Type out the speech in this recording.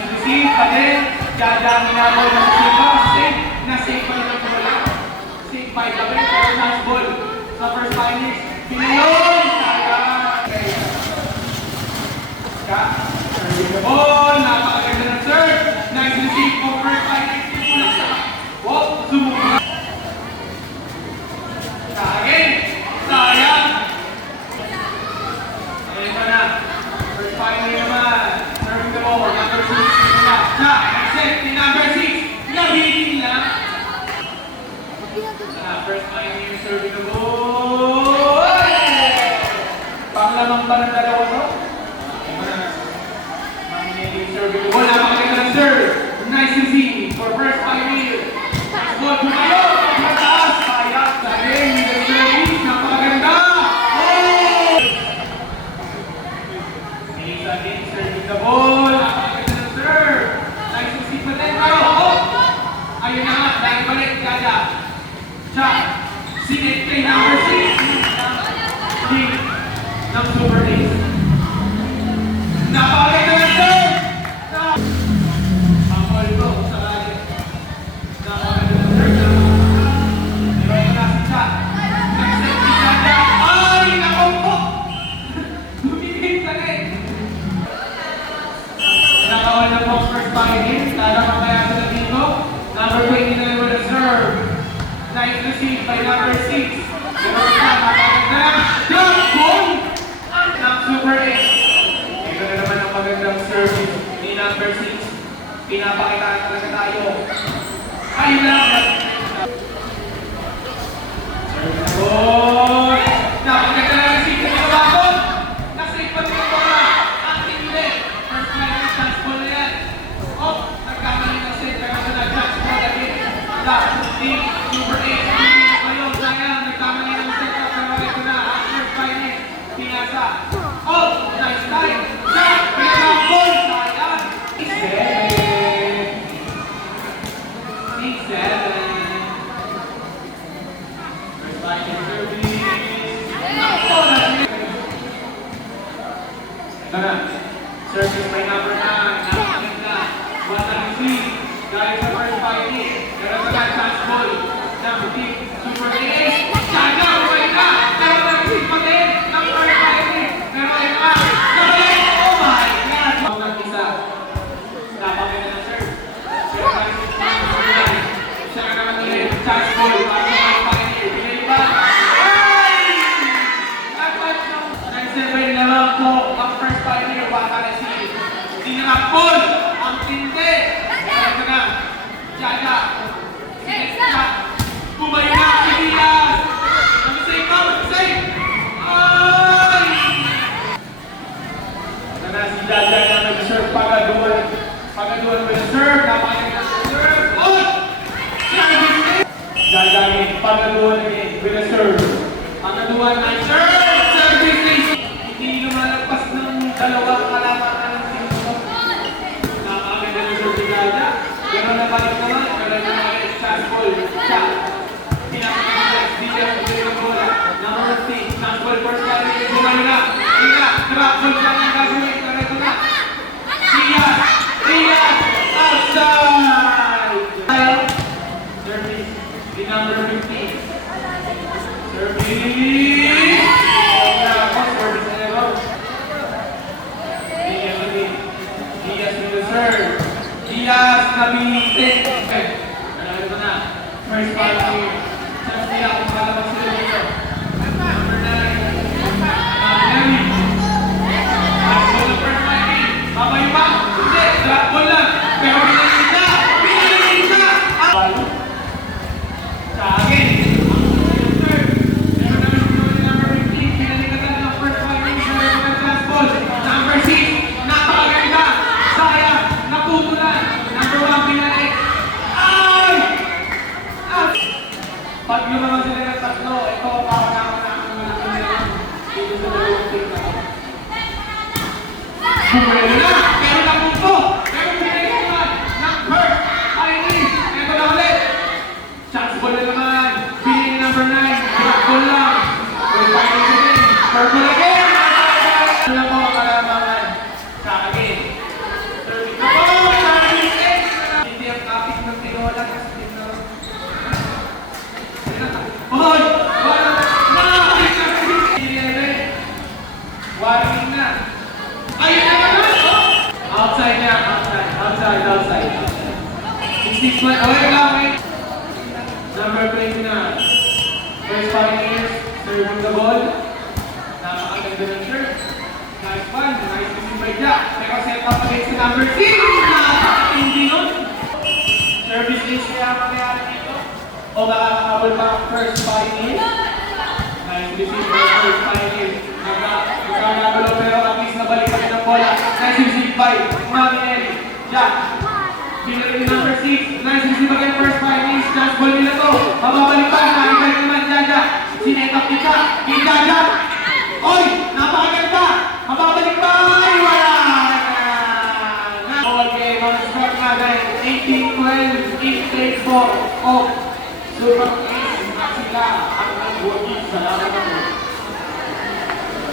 Nice receive pa din. Dadami na ball na sipa. Na-save pa rin ang wala. Save by the way. Pero chance ball. Sa first finals. Pinayon! Sayang! Serving the ball. Napakaganda ng serve. Nice receive for first finals. Wow! Sumula. Again! Sayang! Ayun pa na. First final naman. Serving the ball. Number 6. Safety number 6. Nahiling lang. First final serving the ball. Panglamang ba ng dalawa to? Serving the ball. Napakaganda ng serve. Nice to see for first final. Ball tumayo. Mataas. Sayang. Sayang. The service. Napakaganda. Again, serving the ball. Napakaganda ng serve. Nice to see pa din. Ayun na nga. Dahil balik. Gada. Shot. Sinit kay number 6. King ng Super Ace. Napakaganda ng serve. Ang ball ko sa lalim. Napakaganda ng serve. Meron na si Shot. Nag-set si Gada. Ay! Nako po! Bumibig sa rin. Nakawan na po first final. Talagang kaya sila dito. Number 20 na naman ang serve. Nice receive by number 6. Drop ball! Ng Super Ace. Ito na naman ang magandang service ni number 6. Pinapakitaan talaga tayo. Ayun lang. Serve na ball. Napaganda na receive na nabakot. Nasave pa din ang bola. Ang hindi. First final chance ball na yan. Oh, nagkamali ng save. Pero sa chance ball again. Team Super Ace. Ayun, sayang. Nagkamali ng save. Pero ito na. First final. Pinasa. Oh, nice time. Shot. Pinasa ball. Sayang. 6-7. First final service. Tara, service by number 9. Napakaganda. What a receive. Dahil sa first final. Pero sa chance ball. Number 6. Super Ace. Saga, umay ka. Pero na-receive pa din. Number 5. Pero ayun ka. Sabay. Oh my God. Ang isa. Napakaganda na serve. Pero na-receive pa number 9. Siya ka naman ulit. Chance ball. Para sa first final. Pinili ba? Nag-7 naman po ang first final. Baka na si Dinakapol. Ang tinte. Ito na. Jaja. Sineska. Bumayo na si Diaz. Mag-save pa. Mag-save. Ay! Ito na si Jaja na nag-serve pagaduan. Pagaduan with a serve. Napakaganda sa serve. Oh! Jaja again. Pagaduan again with a serve. Pagaduan na serve. Hindi lumalagpas ng dalawang kalamatan ng team mo. Napakaganda ng serve ni Jaja. Pero nabalik naman. Pero naman chance ball. Shot. Pinapaganda. Diaz. Pagkali ng bola. Number 15. Chance ball first carry. Bumalo na. Ina. Drop ball pa ng gagawin. Pero ito na. Diaz. Diaz. Outside. Service. Di number 15. Service. Diaz nabilitin. Okay. Alam mo na. First ball here. Chance nila kung makalabas sila dito. Number 9. Neri. Last ball ng first ball here. Babay pa. Hindi. Drop ball lang. Pero pinagin siya. Pinagin siya. Sa akin. Meron naman si number 15. Pinaligatan ng first ball here. Meron naman chance ball. Number 6. Napakaganda. Sayang. Naputulan. Number 1 pinalik. Ay! Pag lumaman sila ng tatlo, ito parang ako na ang malaki nila dito sa dalawang team na ito. Bumelo na! Pero napunto! Pero pinalik naman ng first final. Ito na ulit. Chance ball na naman. Pinili number 9. Drop ball lang. First final again. Purple again! Ano po ang kalamangan? Sa again. 30 na ball! man. Okay lang, okay. Number 20 na. First pioneers, serving the ball. Napakaganda ng shirt. Nice one. Nice to see by Jack. Pero set up against the number 6. Napakatindi nun. Service is kaya mangyari dito. O makakakabal pa ang first pioneers. Nice to see by first pioneers. Nagkakagalo pero at least nabalik pa rin ang bola. Nice to see by Maminelli. Jack. Pinari number 6. Nice to see by first pioneers. Chance ball nila to. Mababalik pa. Nakibalik naman Jaja. Sinetap ni Jack. Kay Jaja. Oy! Napakaganda! Mababalik pa! Ay, wala na! Ball game on score na dahil 18-12 in take 4 of Super Ace at sila ang nag-working sa laban ng